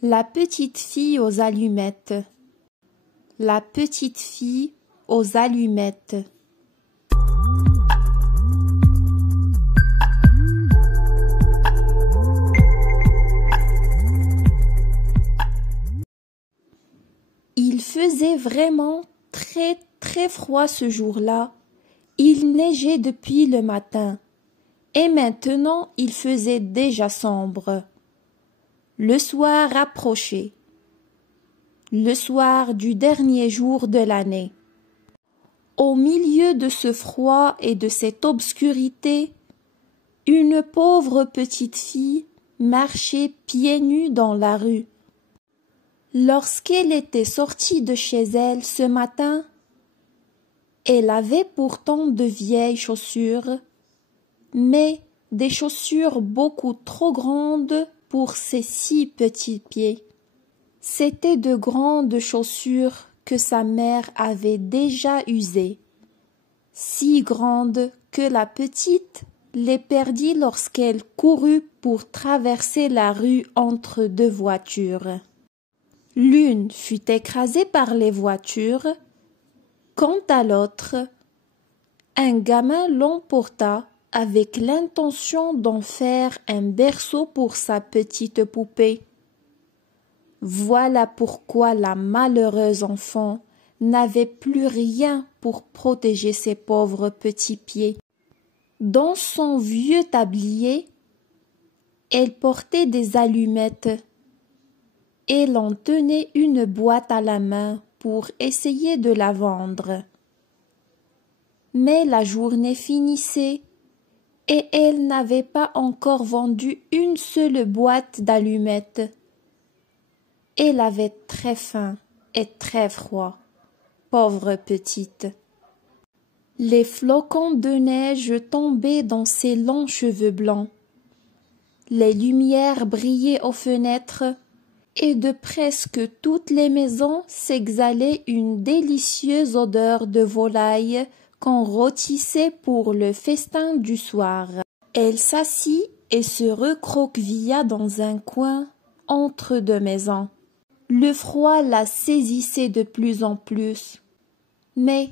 La petite fille aux allumettes. La petite fille aux allumettes. Il faisait vraiment très froid ce jour-là. Il neigeait depuis le matin. Et maintenant il faisait déjà sombre. Le soir approchait. Le soir du dernier jour de l'année. Au milieu de ce froid et de cette obscurité, une pauvre petite fille marchait pieds nus dans la rue. Lorsqu'elle était sortie de chez elle ce matin, elle avait pourtant de vieilles chaussures, mais des chaussures beaucoup trop grandes pour ses si petits pieds. C'étaient de grandes chaussures que sa mère avait déjà usées, si grandes que la petite les perdit lorsqu'elle courut pour traverser la rue entre deux voitures. L'une fut écrasée par les voitures, quant à l'autre, un gamin l'emporta avec l'intention d'en faire un berceau pour sa petite poupée. Voilà pourquoi la malheureuse enfant n'avait plus rien pour protéger ses pauvres petits pieds. Dans son vieux tablier, elle portait des allumettes. Elle en tenait une boîte à la main pour essayer de la vendre. Mais la journée finissait et elle n'avait pas encore vendu une seule boîte d'allumettes. Elle avait très faim et très froid, pauvre petite. Les flocons de neige tombaient dans ses longs cheveux blancs. Les lumières brillaient aux fenêtres et de presque toutes les maisons s'exhalait une délicieuse odeur de volaille qu'on rôtissait pour le festin du soir. Elle s'assit et se recroquevilla dans un coin entre deux maisons. Le froid la saisissait de plus en plus, mais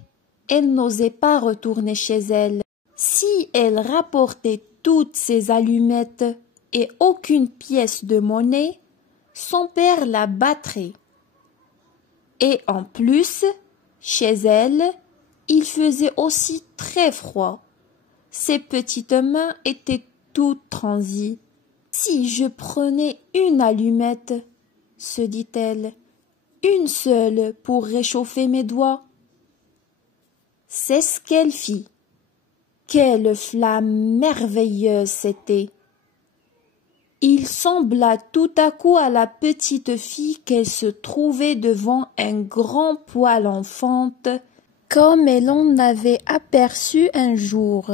elle n'osait pas retourner chez elle. Si elle rapportait toutes ses allumettes et aucune pièce de monnaie, son père la battrait. Et en plus, chez elle, il faisait aussi très froid. Ses petites mains étaient toutes transies. Si je prenais une allumette, se dit-elle, une seule pour réchauffer mes doigts. C'est ce qu'elle fit. Quelle flamme merveilleuse c'était! Il sembla tout à coup à la petite fille qu'elle se trouvait devant un grand poêle en fonte, comme elle en avait aperçu un jour.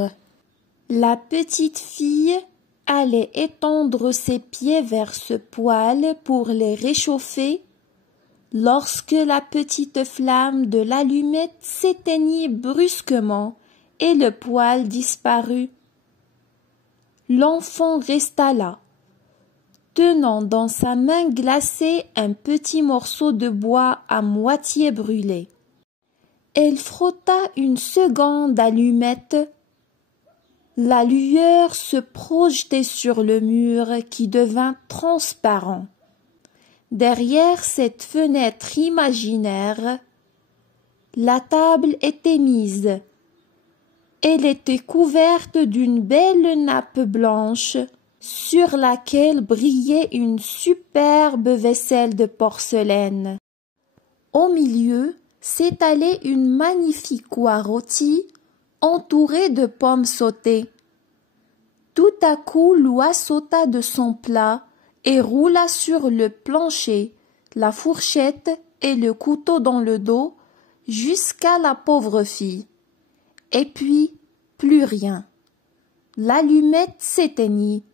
La petite fille allait étendre ses pieds vers ce poêle pour les réchauffer, lorsque la petite flamme de l'allumette s'éteignit brusquement et le poêle disparut. L'enfant resta là, tenant dans sa main glacée un petit morceau de bois à moitié brûlé. Elle frotta une seconde allumette. La lueur se projetait sur le mur qui devint transparent. Derrière cette fenêtre imaginaire, la table était mise. Elle était couverte d'une belle nappe blanche sur laquelle brillait une superbe vaisselle de porcelaine. Au milieu s'étalait une magnifique oie rôtie entourée de pommes sautées. Tout à coup, l'oie sauta de son plat et roula sur le plancher, la fourchette et le couteau dans le dos, jusqu'à la pauvre fille. Et puis, plus rien. L'allumette s'éteignit.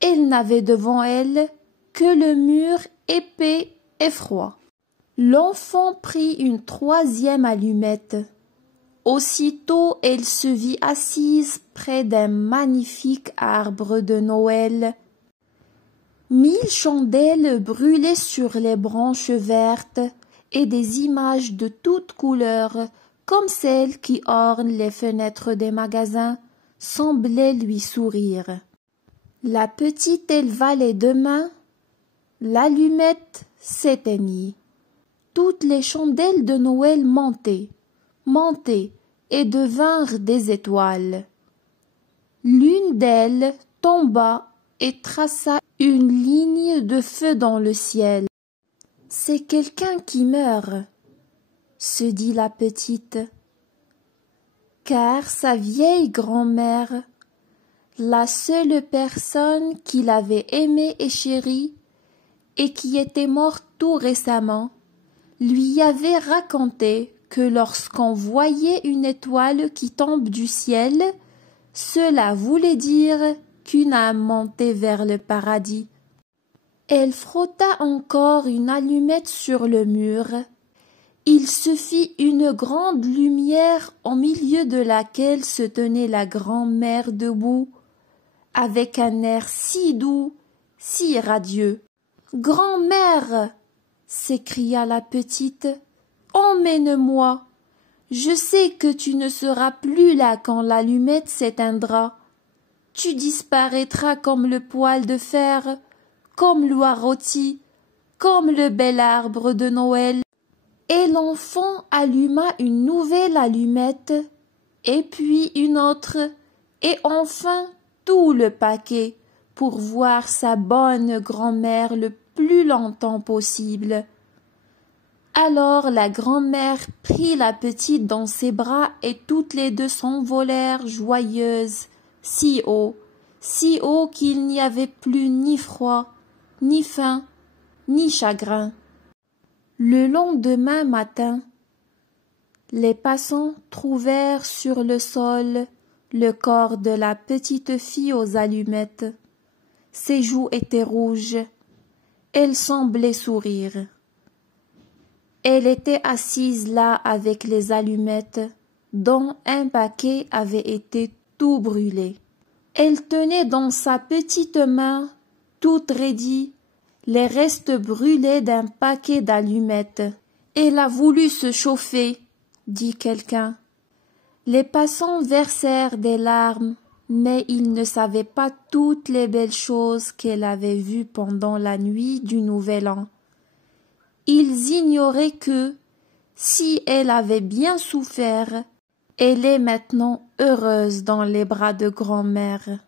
Elle n'avait devant elle que le mur épais et froid. L'enfant prit une troisième allumette. Aussitôt elle se vit assise près d'un magnifique arbre de Noël. 1000 chandelles brûlaient sur les branches vertes et des images de toutes couleurs, comme celles qui ornent les fenêtres des magasins, semblaient lui sourire. La petite éleva les deux mains, l'allumette s'éteignit. Toutes les chandelles de Noël montaient et devinrent des étoiles. L'une d'elles tomba et traça une ligne de feu dans le ciel. « C'est quelqu'un qui meurt, » se dit la petite, car sa vieille grand-mère, la seule personne qu'il avait aimée et chérie, et qui était morte tout récemment, lui avait raconté que lorsqu'on voyait une étoile qui tombe du ciel, cela voulait dire qu'une âme montait vers le paradis. Elle frotta encore une allumette sur le mur. Il se fit une grande lumière au milieu de laquelle se tenait la grand-mère debout, avec un air si doux, si radieux. « Grand-mère !» s'écria la petite, « emmène-moi. Je sais que tu ne seras plus là quand l'allumette s'éteindra. Tu disparaîtras comme le poil de fer, comme l'oie rôtie, comme le bel arbre de Noël. » Et l'enfant alluma une nouvelle allumette, et puis une autre, et enfin tout le paquet, pour voir sa bonne grand-mère le plus longtemps possible. Alors la grand-mère prit la petite dans ses bras et toutes les deux s'envolèrent joyeuses, si haut qu'il n'y avait plus ni froid, ni faim, ni chagrin. Le lendemain matin, les passants trouvèrent sur le sol le corps de la petite fille aux allumettes. Ses joues étaient rouges, elle semblait sourire. Elle était assise là avec les allumettes, dont un paquet avait été tout brûlé. Elle tenait dans sa petite main, toute raidie, les restes brûlés d'un paquet d'allumettes. « Elle a voulu se chauffer, » dit quelqu'un. Les passants versèrent des larmes, mais ils ne savaient pas toutes les belles choses qu'elle avait vues pendant la nuit du Nouvel An. Ils ignoraient que, si elle avait bien souffert, elle est maintenant heureuse dans les bras de grand-mère.